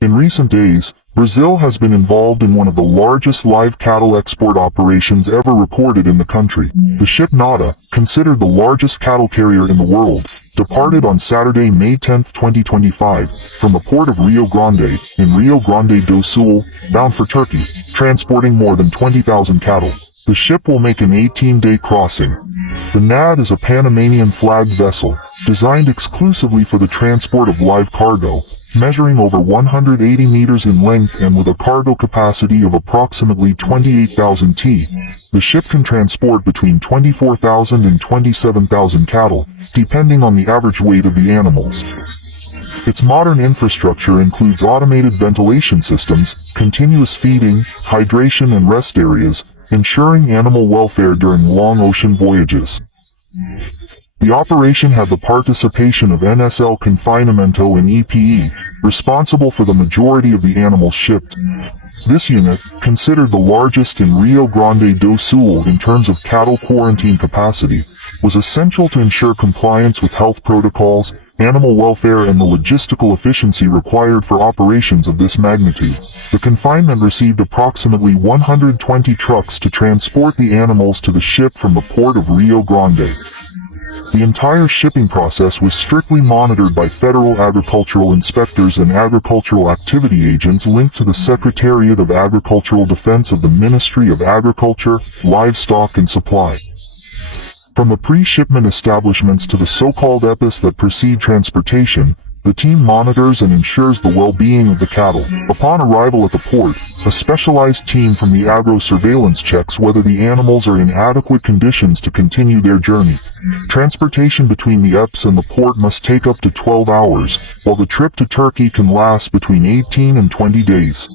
In recent days, Brazil has been involved in one of the largest live cattle export operations ever recorded in the country. The ship Nada, considered the largest cattle carrier in the world, departed on Saturday, May 10, 2025, from the port of Rio Grande, in Rio Grande do Sul, bound for Turkey, transporting more than 20,000 cattle. The ship will make an 18-day crossing. The NAD is a Panamanian-flagged vessel, designed exclusively for the transport of live cargo, measuring over 180 meters in length and with a cargo capacity of approximately 28,000 t. The ship can transport between 24,000 and 27,000 cattle, depending on the average weight of the animals. Its modern infrastructure includes automated ventilation systems, continuous feeding, hydration and rest areas, ensuring animal welfare during long ocean voyages. The operation had the participation of NSL Confinamento and EPE, responsible for the majority of the animals shipped. This unit, considered the largest in Rio Grande do Sul in terms of cattle quarantine capacity, was essential to ensure compliance with health protocols, animal welfare and the logistical efficiency required for operations of this magnitude. The confinement received approximately 120 trucks to transport the animals to the ship from the port of Rio Grande. The entire shipping process was strictly monitored by federal agricultural inspectors and agricultural activity agents linked to the Secretariat of Agricultural Defense of the Ministry of Agriculture, Livestock and Supply. From the pre-shipment establishments to the so-called EPIs that precede transportation, the team monitors and ensures the well-being of the cattle. Upon arrival at the port, a specialized team from the agro-surveillance checks whether the animals are in adequate conditions to continue their journey. Transportation between the EPs and the port must take up to 12 hours, while the trip to Turkey can last between 18 and 20 days.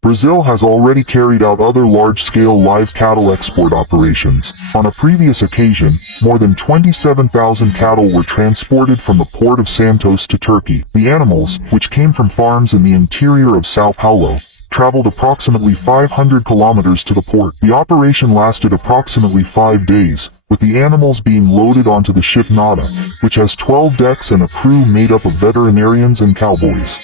Brazil has already carried out other large-scale live cattle export operations. On a previous occasion, more than 27,000 cattle were transported from the port of Santos to Turkey. The animals, which came from farms in the interior of Sao Paulo, traveled approximately 500 kilometers to the port. The operation lasted approximately 5 days, with the animals being loaded onto the ship Nada, which has 12 decks and a crew made up of veterinarians and cowboys.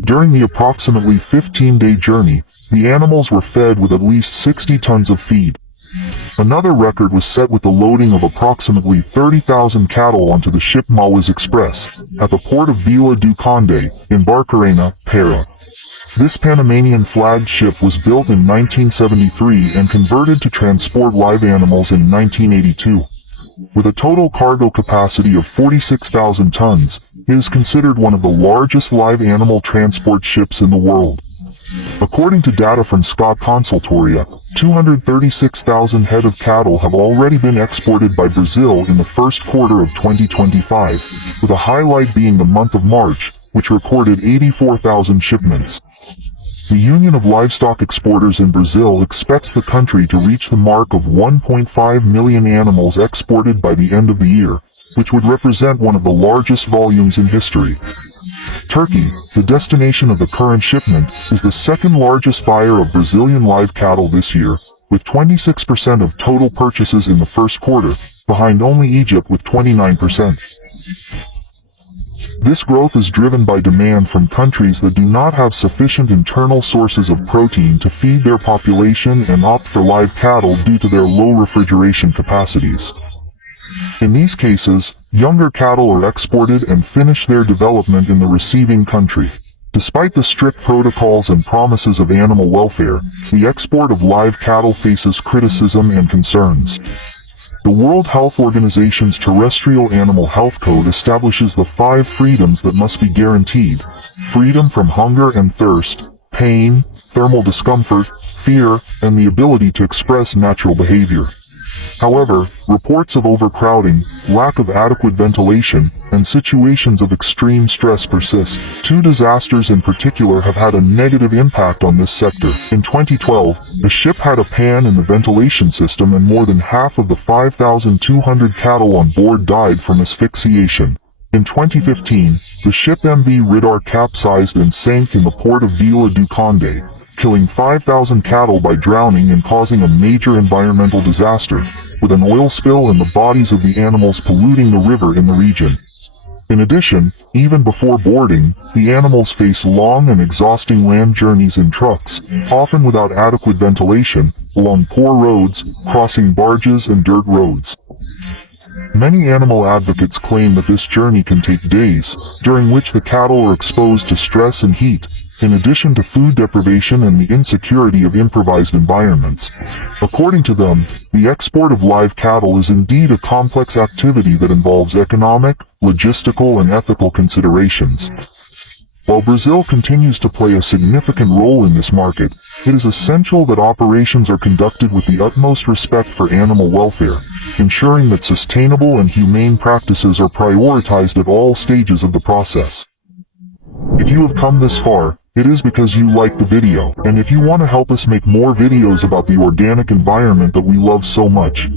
During the approximately 15-day journey, the animals were fed with at least 60 tons of feed. Another record was set with the loading of approximately 30,000 cattle onto the ship Mauas Express, at the port of Vila do Conde, in Barcarena, Para. This Panamanian-flagged ship was built in 1973 and converted to transport live animals in 1982. With a total cargo capacity of 46,000 tons, it is considered one of the largest live animal transport ships in the world. According to data from Scott Consultoria, 236,000 head of cattle have already been exported by Brazil in the first quarter of 2025, with a highlight being the month of March, which recorded 84,000 shipments. The Union of Livestock Exporters in Brazil expects the country to reach the mark of 1.5 million animals exported by the end of the year, which would represent one of the largest volumes in history. Turkey, the destination of the current shipment, is the second largest buyer of Brazilian live cattle this year, with 26% of total purchases in the first quarter, behind only Egypt with 29%. This growth is driven by demand from countries that do not have sufficient internal sources of protein to feed their population and opt for live cattle due to their low refrigeration capacities. In these cases, younger cattle are exported and finish their development in the receiving country. Despite the strict protocols and promises of animal welfare, the export of live cattle faces criticism and concerns. The World Health Organization's Terrestrial Animal Health Code establishes the 5 freedoms that must be guaranteed: freedom from hunger and thirst, pain, thermal discomfort, fear, and the ability to express natural behavior. However, reports of overcrowding, lack of adequate ventilation, and situations of extreme stress persist. 2 disasters in particular have had a negative impact on this sector. In 2012, a ship had a pan in the ventilation system and more than half of the 5,200 cattle on board died from asphyxiation. In 2015, the ship MV Ridar capsized and sank in the port of Vila do Conde, killing 5,000 cattle by drowning and causing a major environmental disaster, with an oil spill and the bodies of the animals polluting the river in the region. In addition, even before boarding, the animals face long and exhausting land journeys in trucks, often without adequate ventilation, along poor roads, crossing barges and dirt roads. Many animal advocates claim that this journey can take days, during which the cattle are exposed to stress and heat, in addition to food deprivation and the insecurity of improvised environments. According to them, the export of live cattle is indeed a complex activity that involves economic, logistical, and ethical considerations. While Brazil continues to play a significant role in this market, it is essential that operations are conducted with the utmost respect for animal welfare, ensuring that sustainable and humane practices are prioritized at all stages of the process. If you have come this far, it is because you like the video, and if you want to help us make more videos about the organic environment that we love so much,